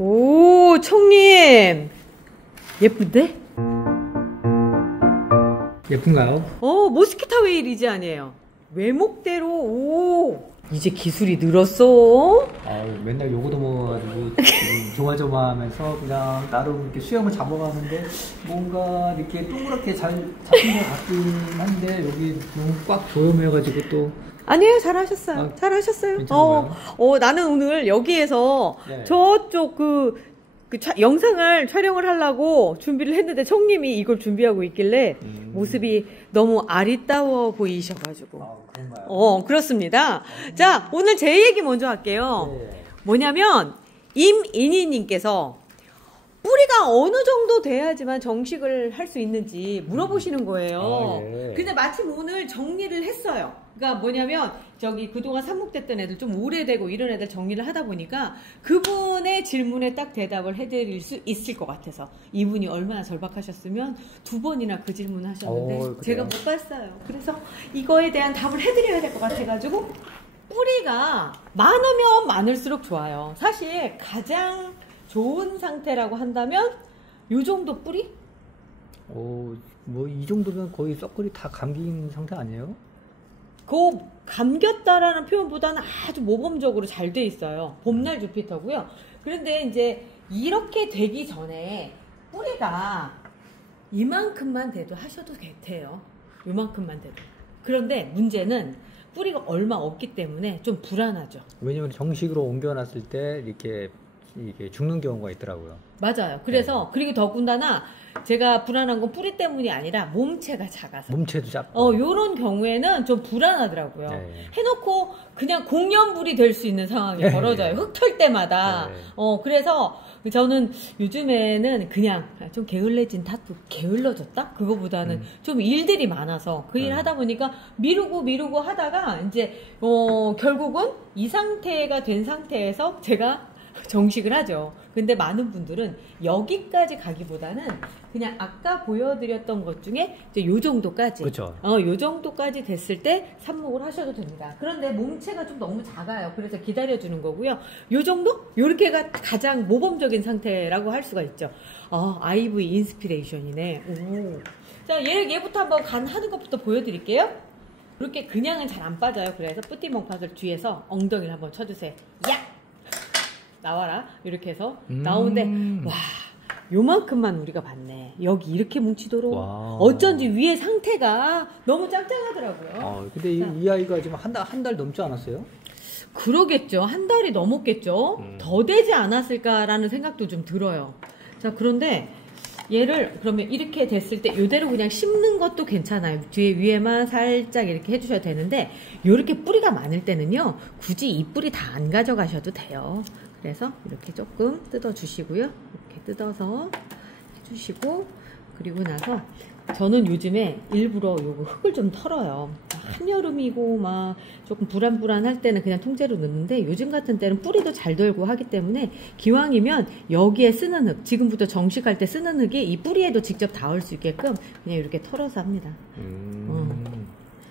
오, 청님. 예쁜데? 예쁜가요? 모스키타 웨일이지 아니에요? 외목대로, 오. 이제 기술이 늘었어? 맨날 요거도 먹어가지고 조마조마하면서 그냥 나름 이렇게 수영을 잡아가는데 뭔가 이렇게 동그랗게 잘 잡힌 것 같긴 한데 여기 너무 꽉 조여매가지고 또 아니에요, 잘하셨어요. 잘하셨어요. 나는 오늘 여기에서 네. 저쪽 영상을 촬영을 하려고 준비를 했는데 청님이 이걸 준비하고 있길래 모습이 너무 아리따워 보이셔가지고. 그런가요? 그렇습니다. 자, 오늘 제 얘기 먼저 할게요. 네. 뭐냐면 임인희님께서 뿌리가 어느 정도 돼야지만 정식을 할 수 있는지 물어보시는 거예요. 예. 근데 마침 오늘 정리를 했어요. 그러니까 뭐냐면 저기 그동안 삽목됐던 애들 좀 오래되고 이런 애들 정리를 하다 보니까 그분의 질문에 딱 대답을 해드릴 수 있을 것 같아서 이분이 얼마나 절박하셨으면 2번이나 그 질문을 하셨는데 제가 못 봤어요. 그래서 이거에 대한 답을 해드려야 될 것 같아가지고 뿌리가 많으면 많을수록 좋아요. 사실 가장 좋은 상태라고 한다면 요 정도 뿌리? 뭐 이 정도면 거의 썩거리 다 감긴 상태 아니에요? 감겼다라는 표현보다는 아주 모범적으로 잘 돼 있어요. 봄날 주피터고요. 그런데 이제 이렇게 되기 전에 뿌리가 이만큼만 돼도 하셔도 돼요. 이만큼만 돼도. 그런데 문제는 뿌리가 얼마 없기 때문에 좀 불안하죠. 왜냐면 정식으로 옮겨놨을 때 이게 죽는 경우가 있더라고요. 맞아요. 그래서 그리고 더군다나 제가 불안한 건 뿌리 때문이 아니라 몸체가 작아서. 몸체도 작고. 요런 경우에는 좀 불안하더라고요. 네. 해놓고 그냥 공연불이 될 수 있는 상황이 벌어져요. 흙 털 때마다. 네. 그래서 저는 요즘에는 그냥 좀 게을러진 탓도 게을러졌다? 그거보다는 좀 일들이 많아서 그 일 하다 보니까 미루고 하다가 이제, 결국은 이 상태가 된 상태에서 제가 정식을 하죠. 근데 많은 분들은 여기까지 가기보다는 그냥 아까 보여드렸던 것 중에 이제 요 정도까지. 그렇죠. 요 정도까지 됐을 때 삽목을 하셔도 됩니다. 그런데 몸체가 좀 너무 작아요. 그래서 기다려주는 거고요. 요 정도? 요렇게가 가장 모범적인 상태라고 할 수가 있죠. IV 인스피레이션이네. 오. 자, 얘부터 한번 하는 것부터 보여드릴게요. 이렇게 그냥은 잘 안 빠져요. 그래서 뿌띠몽팟을 뒤에서 엉덩이를 한번 쳐주세요. 야! 나와라. 이렇게 해서 나오는데 와, 요만큼만 우리가 봤네. 여기 이렇게 뭉치도록. 와. 어쩐지 위에 상태가 너무 짱짱하더라고요. 근데 이 아이가 지금 한 달 넘지 않았어요? 그러겠죠. 한 달이 넘었겠죠. 더 되지 않았을까라는 생각도 좀 들어요. 자, 그런데 얘를 그러면 이렇게 됐을 때 이대로 그냥 심는 것도 괜찮아요. 뒤에 위에만 살짝 이렇게 해주셔도 되는데 이렇게 뿌리가 많을 때는요, 굳이 이 뿌리 다 안 가져가셔도 돼요. 그래서 이렇게 조금 뜯어주시고요. 이렇게 뜯어서 해주시고, 그리고 나서 저는 요즘에 일부러 요거 흙을 좀 털어요. 한여름이고 막 조금 불안불안할 때는 그냥 통째로 넣는데 요즘 같은 때는 뿌리도 잘 돌고 하기 때문에 기왕이면 여기에 쓰는 흙, 지금부터 정식할 때 쓰는 흙이 이 뿌리에도 직접 닿을 수 있게끔 그냥 이렇게 털어서 합니다.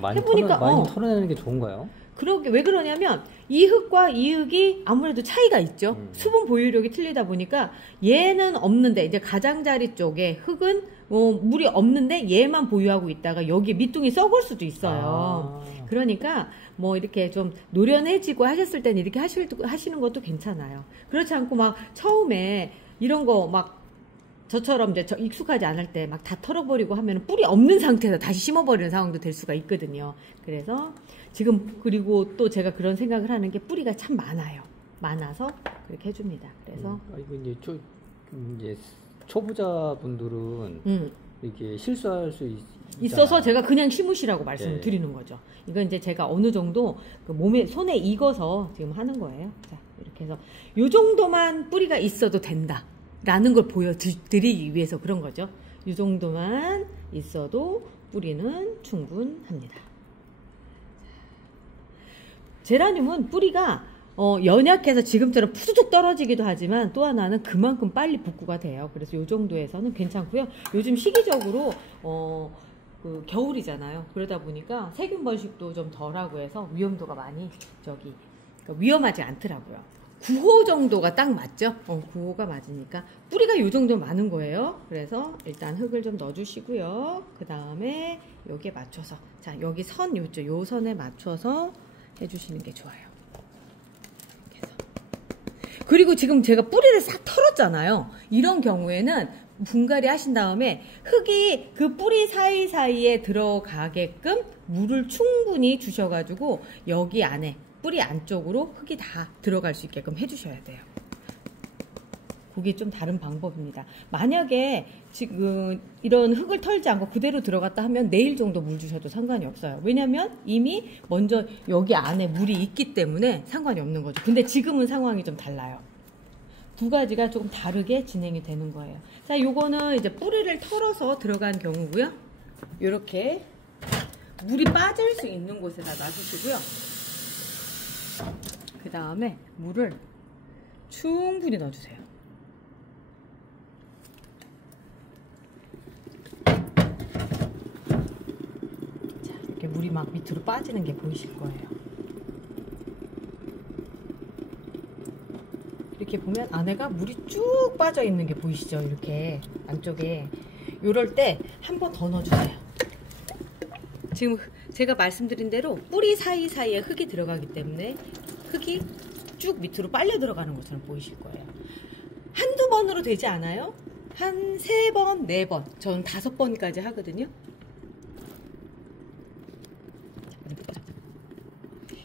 많이 해보니까 많이 털어내는 게 좋은가요? 그러게. 왜 그러냐면 이 흙과 이 흙이 아무래도 차이가 있죠. 수분 보유력이 틀리다 보니까 얘는 없는데 이제 가장자리 쪽에 흙은 물이 없는데 얘만 보유하고 있다가 여기 밑둥이 썩을 수도 있어요. 그러니까 뭐 이렇게 좀 노련해지고 하셨을 때는 이렇게 하시는 것도 괜찮아요. 그렇지 않고 막 처음에 이런 거 막 저처럼 이제 익숙하지 않을 때 막 다 털어버리고 하면 뿌리 없는 상태에서 다시 심어버리는 상황도 될 수가 있거든요. 그래서 지금, 그리고 또 제가 그런 생각을 하는 게 뿌리가 참 많아요. 많아서 그렇게 해줍니다. 그래서 이거 이제 초보자분들은 이게 실수할 수 있어서 제가 그냥 심으시라고 말씀을 드리는 거죠. 이건 이제 제가 어느 정도 그 손에 익어서 지금 하는 거예요. 자, 이렇게 해서 요 정도만 뿌리가 있어도 된다 라는 걸 보여드리기 위해서 그런 거죠. 요 정도만 있어도 뿌리는 충분합니다. 제라늄은 뿌리가 연약해서 지금처럼 푸드득 떨어지기도 하지만 또 하나는 그만큼 빨리 복구가 돼요. 그래서 이 정도에서는 괜찮고요. 요즘 시기적으로 겨울이잖아요. 그러다 보니까 세균 번식도 좀 덜하고 해서 위험도가 많이 그러니까 위험하지 않더라고요. 9호 정도가 딱 맞죠? 9호가 맞으니까 뿌리가 이 정도 많은 거예요. 그래서 일단 흙을 좀 넣어주시고요. 그 다음에 여기에 맞춰서 자 여기 선 요쪽 요 선에 맞춰서 해주시는 게 좋아요. 이렇게 해서. 그리고 지금 제가 뿌리를 싹 털었잖아요. 이런 경우에는 분갈이 하신 다음에 흙이 그 뿌리 사이사이에 들어가게끔 물을 충분히 주셔가지고 여기 안에 뿌리 안쪽으로 흙이 다 들어갈 수 있게끔 해주셔야 돼요. 그게 좀 다른 방법입니다. 만약에 지금 이런 흙을 털지 않고 그대로 들어갔다 하면 내일 정도 물 주셔도 상관이 없어요. 왜냐면 이미 먼저 여기 안에 물이 있기 때문에 상관이 없는 거죠. 근데 지금은 상황이 좀 달라요. 두 가지가 조금 다르게 진행이 되는 거예요. 자, 요거는 이제 뿌리를 털어서 들어간 경우고요. 요렇게 물이 빠질 수 있는 곳에다 놔주시고요. 그 다음에 물을 충분히 넣어주세요. 자, 이렇게 물이 막 밑으로 빠지는 게 보이실 거예요. 이렇게 보면 안에가 물이 쭉 빠져 있는 게 보이시죠? 이렇게 안쪽에. 요럴 때 한 번 더 넣어주세요. 지금 제가 말씀드린 대로 뿌리 사이사이에 흙이 들어가기 때문에 흙이 쭉 밑으로 빨려 들어가는 것처럼 보이실 거예요. 한두 번으로 되지 않아요? 한 3번, 4번, 저는 5번까지 하거든요.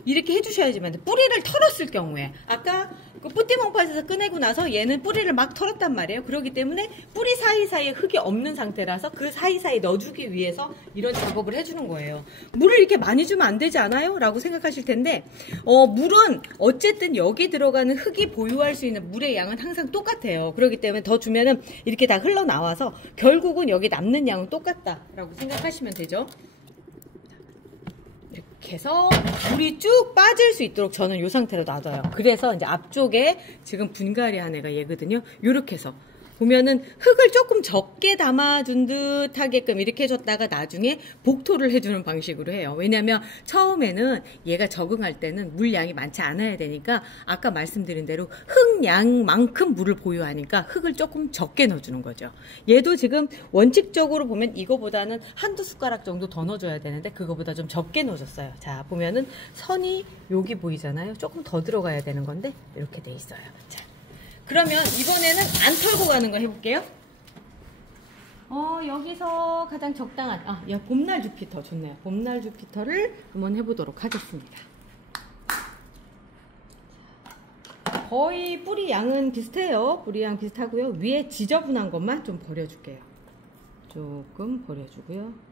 이렇게 해주셔야지만 돼. 뿌리를 털었을 경우에 아까 그 뿌띠몽팟에서 꺼내고 나서 얘는 뿌리를 막 털었단 말이에요. 그렇기 때문에 뿌리 사이사이에 흙이 없는 상태라서 그 사이사이에 넣어주기 위해서 이런 작업을 해주는 거예요. 물을 이렇게 많이 주면 안 되지 않아요? 라고 생각하실 텐데 물은 어쨌든 여기 들어가는 흙이 보유할 수 있는 물의 양은 항상 똑같아요. 그렇기 때문에 더 주면은 이렇게 다 흘러나와서 결국은 여기 남는 양은 똑같다라고 생각하시면 되죠. 이렇게 해서 물이 쭉 빠질 수 있도록 저는 이 상태로 놔둬요. 그래서 이제 앞쪽에 지금 분갈이 한 애가 얘거든요. 이렇게 해서 보면은 흙을 조금 적게 담아준 듯 하게끔 이렇게 해줬다가 나중에 복토를 해주는 방식으로 해요. 왜냐면 처음에는 얘가 적응할 때는 물량이 많지 않아야 되니까 아까 말씀드린 대로 흙양만큼 물을 보유하니까 흙을 조금 적게 넣어주는 거죠. 얘도 지금 원칙적으로 보면 이거보다는 한두 숟가락 정도 더 넣어줘야 되는데 그거보다 좀 적게 넣어줬어요. 자, 보면은 선이 여기 보이잖아요. 조금 더 들어가야 되는 건데 이렇게 돼 있어요. 자. 그러면 이번에는 안 털고 가는 거 해볼게요. 여기서 가장 적당한, 야, 봄날 주피터 좋네요. 봄날 주피터를 한번 해보도록 하겠습니다. 거의 뿌리 양은 비슷해요. 뿌리 양 비슷하고요. 위에 지저분한 것만 좀 버려줄게요. 조금 버려주고요.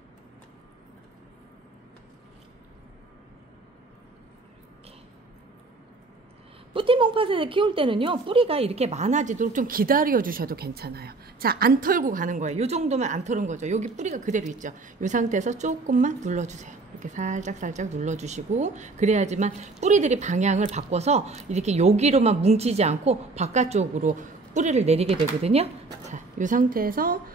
뿌띠몽팟에서 키울 때는요, 뿌리가 이렇게 많아지도록 좀 기다려 주셔도 괜찮아요. 자, 안 털고 가는 거예요. 요 정도면 안 털은 거죠. 여기 뿌리가 그대로 있죠. 이 상태에서 조금만 눌러주세요. 이렇게 살짝 눌러주시고, 그래야지만 뿌리들이 방향을 바꿔서 이렇게 여기로만 뭉치지 않고 바깥쪽으로 뿌리를 내리게 되거든요. 자, 이 상태에서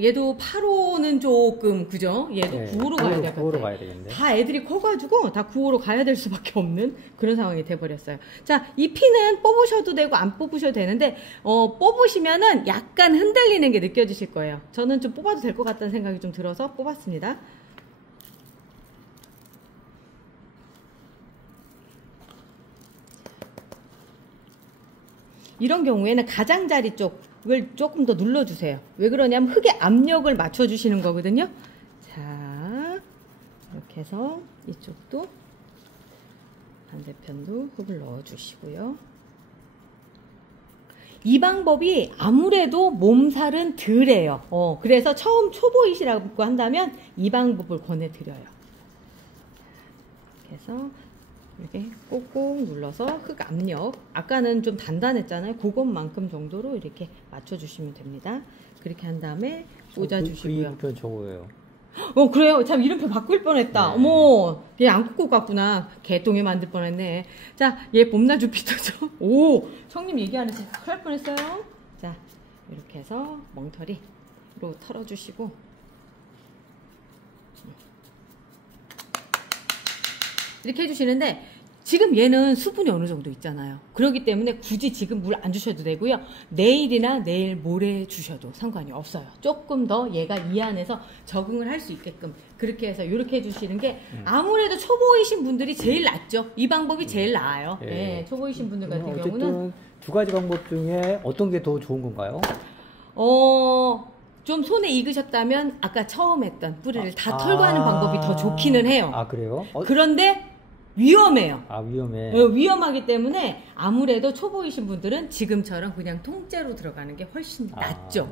얘도 8호는 조금, 그죠? 얘도 네, 9호로 가야 될 것 같아요. 9호로 가야 되겠네. 다 애들이 커가지고 다 9호로 가야 될 수밖에 없는 그런 상황이 돼버렸어요. 자, 이 피는 뽑으셔도 되고 안 뽑으셔도 되는데, 뽑으시면은 약간 흔들리는 게 느껴지실 거예요. 저는 좀 뽑아도 될 것 같다는 생각이 좀 들어서 뽑았습니다. 이런 경우에는 가장자리 쪽을 조금 더 눌러주세요. 왜 그러냐면 흙의 압력을 맞춰주시는 거거든요. 자, 이렇게 해서 이쪽도 반대편도 흙을 넣어주시고요. 이 방법이 아무래도 몸살은 덜해요. 그래서 처음 초보이시라고 한다면 이 방법을 권해드려요. 이렇게 해서 이렇게 꼭꼭 눌러서 흙 압력, 아까는 좀 단단했잖아요. 그것만큼 정도로 이렇게 맞춰주시면 됩니다. 그렇게 한 다음에 꽂아주시고요. 그 이름표 좋아요. 그래요. 참 이름표 바꿀 뻔했다. 네. 어머, 얘 안 꽂고 갔구나. 개똥에 만들 뻔했네. 자, 얘 봄날 주피터죠. 오, 청님 얘기 안 해서 큰일 날 뻔했어요. 자, 이렇게 해서 멍터리로 털어주시고 이렇게 해주시는데 지금 얘는 수분이 어느 정도 있잖아요. 그렇기 때문에 굳이 지금 물 안 주셔도 되고요. 내일이나 내일 모레 주셔도 상관이 없어요. 조금 더 얘가 이 안에서 적응을 할 수 있게끔 그렇게 해서 이렇게 해주시는 게 아무래도 초보이신 분들이 제일 낫죠. 이 방법이 제일 나아요. 예, 초보이신 분들 같은 경우는 두 가지 방법 중에 어떤 게 더 좋은 건가요? 좀 손에 익으셨다면 아까 처음 했던 뿌리를 다 털고 하는 방법이 더 좋기는 해요. 아, 그래요? 그런데 위험해요. 아, 위험해. 위험하기 때문에 아무래도 초보이신 분들은 지금처럼 그냥 통째로 들어가는 게 훨씬 낫죠.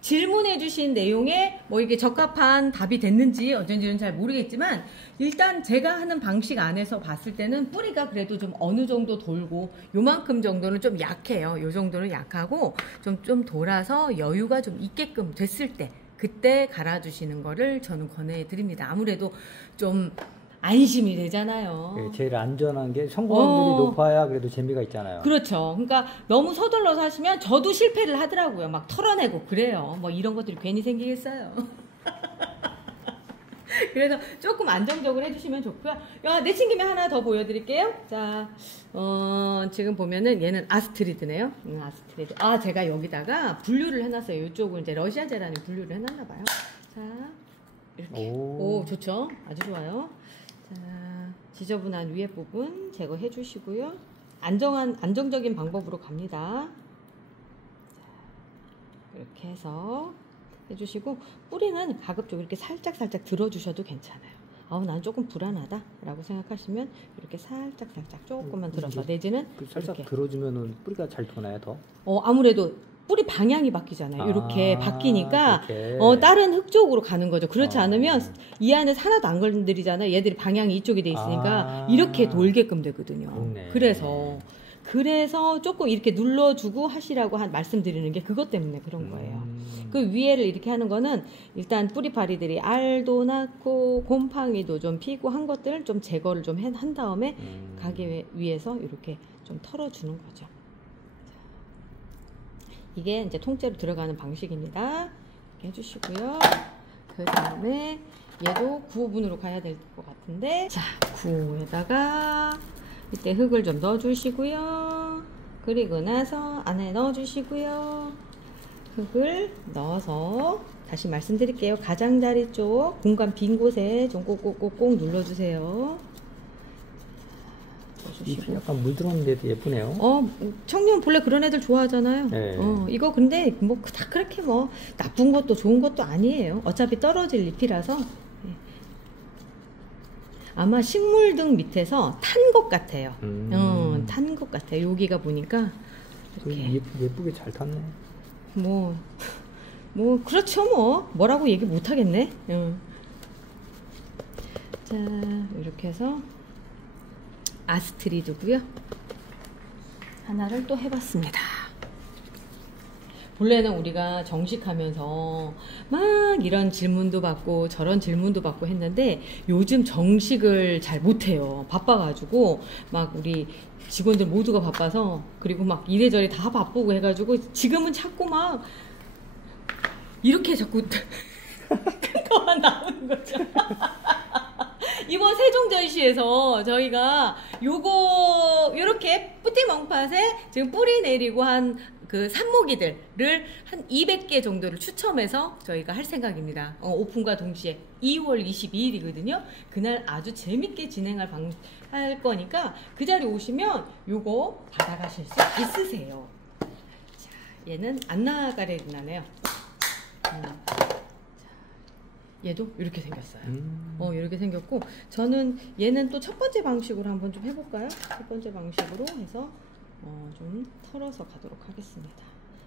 질문해 주신 내용에 뭐 이게 적합한 답이 됐는지 어쩐지는 잘 모르겠지만 일단 제가 하는 방식 안에서 봤을 때는 뿌리가 그래도 좀 어느 정도 돌고 요만큼 정도는 좀 약해요. 요 정도는 약하고 좀 돌아서 여유가 좀 있게끔 됐을 때 그때 갈아주시는 거를 저는 권해 드립니다. 아무래도 좀 안심이 되잖아요. 네, 제일 안전한 게 성공률이 높아야 그래도 재미가 있잖아요. 그렇죠. 그러니까 너무 서둘러서 하시면 저도 실패를 하더라고요. 막 털어내고 그래요. 뭐 이런 것들이 괜히 생기겠어요. 그래서 조금 안정적으로 해주시면 좋고요. 내친김에 하나 더 보여드릴게요. 자, 지금 보면은 얘는 아스트리드네요. 아스트리드. 제가 여기다가 분류를 해놨어요. 이쪽은 이제 러시아 제라늄 분류를 해놨나봐요. 자, 이렇게. 오, 좋죠. 아주 좋아요. 자, 지저분한 위에 부분 제거해 주시고요. 안정적인 방법으로 갑니다. 자, 이렇게 해서 해주시고 뿌리는 가급적 이렇게 살짝 들어주셔도 괜찮아요. 난 조금 불안하다 라고 생각하시면 이렇게 살짝 조금만 들어서 내지는 살짝 이렇게. 들어주면은 뿌리가 잘 도나요 더? 아무래도 뿌리 방향이 바뀌잖아요. 이렇게 바뀌니까 그렇게. 다른 흙 쪽으로 가는 거죠. 그렇지 않으면 이 안에서 하나도 안 건드리잖아요. 얘들이 방향이 이쪽에 돼 있으니까 이렇게 돌게끔 되거든요. 그렇네. 그래서 조금 이렇게 눌러주고 하시라고 말씀드리는 게 그것 때문에 그런 거예요. 그 위에를 이렇게 하는 거는 일단 뿌리파리들이 알도 낳고 곰팡이도 좀 피고 한 것들을 좀 제거를 좀 한 다음에 가게 위에서 이렇게 좀 털어주는 거죠. 이게 이제 통째로 들어가는 방식입니다. 이렇게 해주시고요. 그 다음에 얘도 9호분으로 가야 될 것 같은데, 자, 9호에다가 이때 흙을 좀 넣어주시고요. 그리고 나서 안에 넣어주시고요. 흙을 넣어서 다시 말씀드릴게요. 가장자리 쪽 공간 빈 곳에 좀 꼭꼭꼭꼭 눌러주세요. 약간 물 들어오는데도 예쁘네요. 청년 본래 그런 애들 좋아하잖아요. 네. 이거 근데 뭐 다 그렇게 뭐 나쁜 것도 좋은 것도 아니에요. 어차피 떨어질 잎이라서. 아마 식물 등 밑에서 탄 것 같아요. 탄 것 같아요. 여기가 보니까 이렇게. 예쁘게 잘 탔네. 뭐 그렇죠. 뭐라고 얘기 못 하겠네. 자, 이렇게 해서 아스트리드고요. 하나를 또 해봤습니다. 본래는 우리가 정식하면서 막 이런 질문도 받고 저런 질문도 받고 했는데 요즘 정식을 잘 못해요. 바빠가지고 막 우리 직원들 모두가 바빠서 그리고 막 이래저래 다 바쁘고 해가지고 지금은 자꾸 막 이렇게 자꾸 큰 거만 나오는 거죠. 이번 세종전시에서 저희가 요렇게 뿌띠멍팟에 지금 뿌리 내리고 한 그 산모기들을 한 200개 정도를 추첨해서 저희가 할 생각입니다. 오픈과 동시에 2월 22일이거든요. 그날 아주 재밌게 할 거니까 그 자리 오시면 요거 받아가실 수 있으세요. 자, 얘는 안나가레리나네요. 얘도 이렇게 생겼어요. 이렇게 생겼고 저는 얘는 또 첫 번째 방식으로 한번 좀 해볼까요? 첫 번째 방식으로 해서 좀 털어서 가도록 하겠습니다.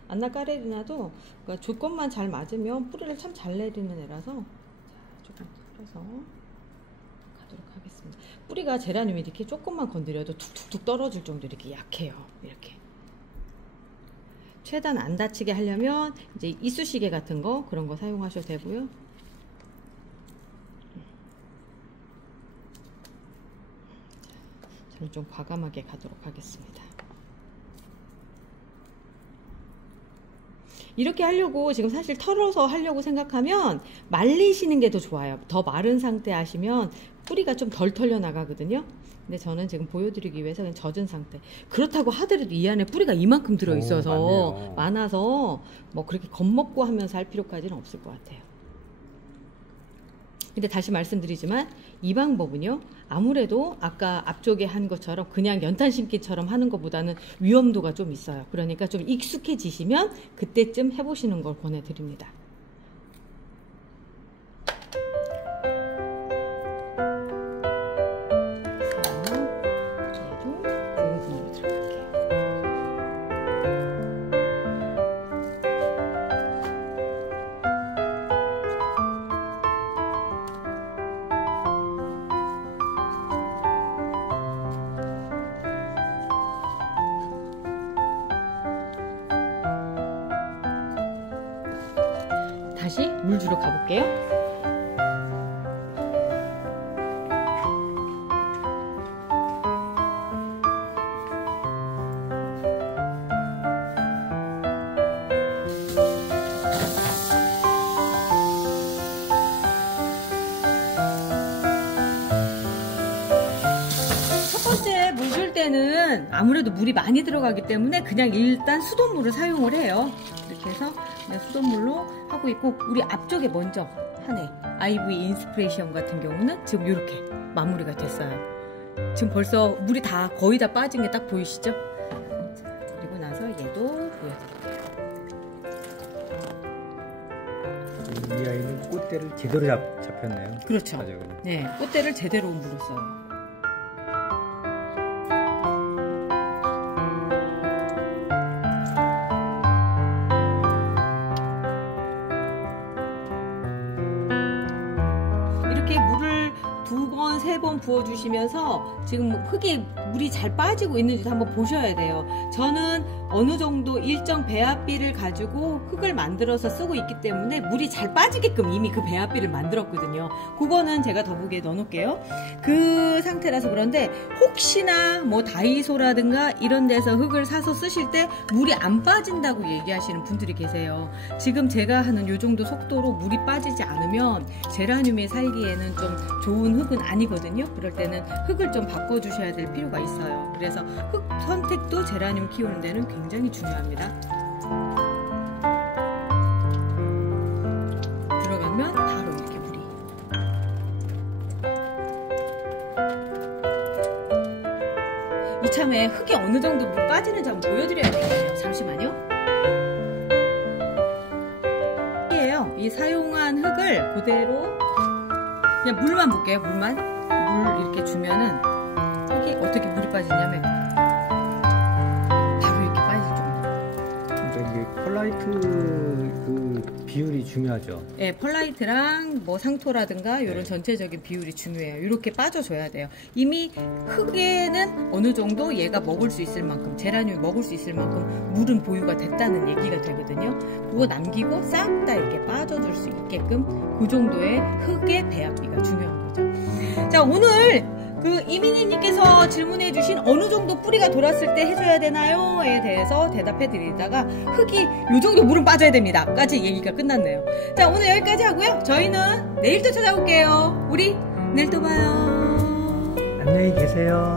안나까레리나도 그러니까 조건만 잘 맞으면 뿌리를 참 잘 내리는 애라서 조금 털어서 가도록 하겠습니다. 뿌리가 제라늄이 이렇게 조금만 건드려도 툭툭툭 떨어질 정도로 이렇게 약해요. 이렇게 최대한 안 다치게 하려면 이제 이쑤시개 같은 거 그런 거 사용하셔도 되고요. 저는 좀 과감하게 가도록 하겠습니다. 이렇게 하려고 지금 사실 털어서 하려고 생각하면 말리시는 게 더 좋아요. 더 마른 상태 하시면 뿌리가 좀 덜 털려 나가거든요. 근데 저는 지금 보여드리기 위해서 그냥 젖은 상태. 그렇다고 하더라도 이 안에 뿌리가 이만큼 들어있어서 많아서 뭐 그렇게 겁먹고 하면서 할 필요까지는 없을 것 같아요. 근데 다시 말씀드리지만 이 방법은요, 아무래도 아까 앞쪽에 한 것처럼 그냥 연탄 심기처럼 하는 것보다는 위험도가 좀 있어요. 그러니까 좀 익숙해지시면 그때쯤 해보시는 걸 권해드립니다. 다시 물 주러 가볼게요. 첫 번째 물 줄 때는 아무래도 물이 많이 들어가기 때문에 그냥 일단 수돗물을 사용을 해요. 이렇게 해서 그냥 수돗물로 하고 있고, 우리 앞쪽에 먼저 하네 IV 인스피레이션 같은 경우는 지금 이렇게 마무리가 됐어요. 지금 벌써 물이 다 거의 다 빠진 게 딱 보이시죠? 그리고 나서 얘도 보여드릴게요. 이 아이는 꽃대를 제대로 잡혔네요. 그렇죠. 가져가요. 네, 꽃대를 제대로 물었어요. 이렇게 물을 2번, 3번 부어주시면서 지금 흙에 물이 잘 빠지고 있는지도 한번 보셔야 돼요. 저는 어느 정도 일정 배합비를 가지고 흙을 만들어서 쓰고 있기 때문에 물이 잘 빠지게끔 이미 그 배합비를 만들었거든요. 그거는 제가 더보기에 넣어놓을게요. 그 상태라서 그런데 혹시나 뭐 다이소라든가 이런 데서 흙을 사서 쓰실 때 물이 안 빠진다고 얘기하시는 분들이 계세요. 지금 제가 하는 요 정도 속도로 물이 빠지지 않으면 제라늄이 살기에는 좀 좋은 흙은 아니거든요. 그럴 때는 흙을 좀 바꿔주셔야 될 필요가 있어요. 그래서 흙 선택도 제라늄 키우는 데는 굉장히 중요합니다. 들어가면 바로 이렇게 물이. 이참에 흙이 어느 정도 물 빠지는지 한번 보여드려야 되거든요. 잠시만요. 이 사용한 흙을 그대로 그냥 물만 볼게요. 물만. 물 이렇게 주면은 흙이 어떻게 물이 빠지냐면 바로 이렇게 빠질 정도. 그러니까 이게 펄라이트 그 비율이 중요하죠. 네, 펄라이트랑 뭐 상토라든가 이런 전체적인 비율이 중요해요. 이렇게 빠져줘야 돼요. 이미 흙에는 어느 정도 얘가 먹을 수 있을 만큼, 제라늄이 먹을 수 있을 만큼 물은 보유가 됐다는 얘기가 되거든요. 그거 남기고 싹 다 이렇게 빠져줄 수 있게끔 그 정도의 흙의 배합비가 중요한 거죠. 자, 오늘 그 이민희님께서 질문해주신 어느 정도 뿌리가 돌았을 때 해줘야 되나요?에 대해서 대답해 드리다가 흙이 요 정도 물은 빠져야 됩니다. 까지 얘기가 끝났네요. 자, 오늘 여기까지 하고요. 저희는 내일 또 찾아올게요. 우리 내일 또 봐요. 안녕히 계세요.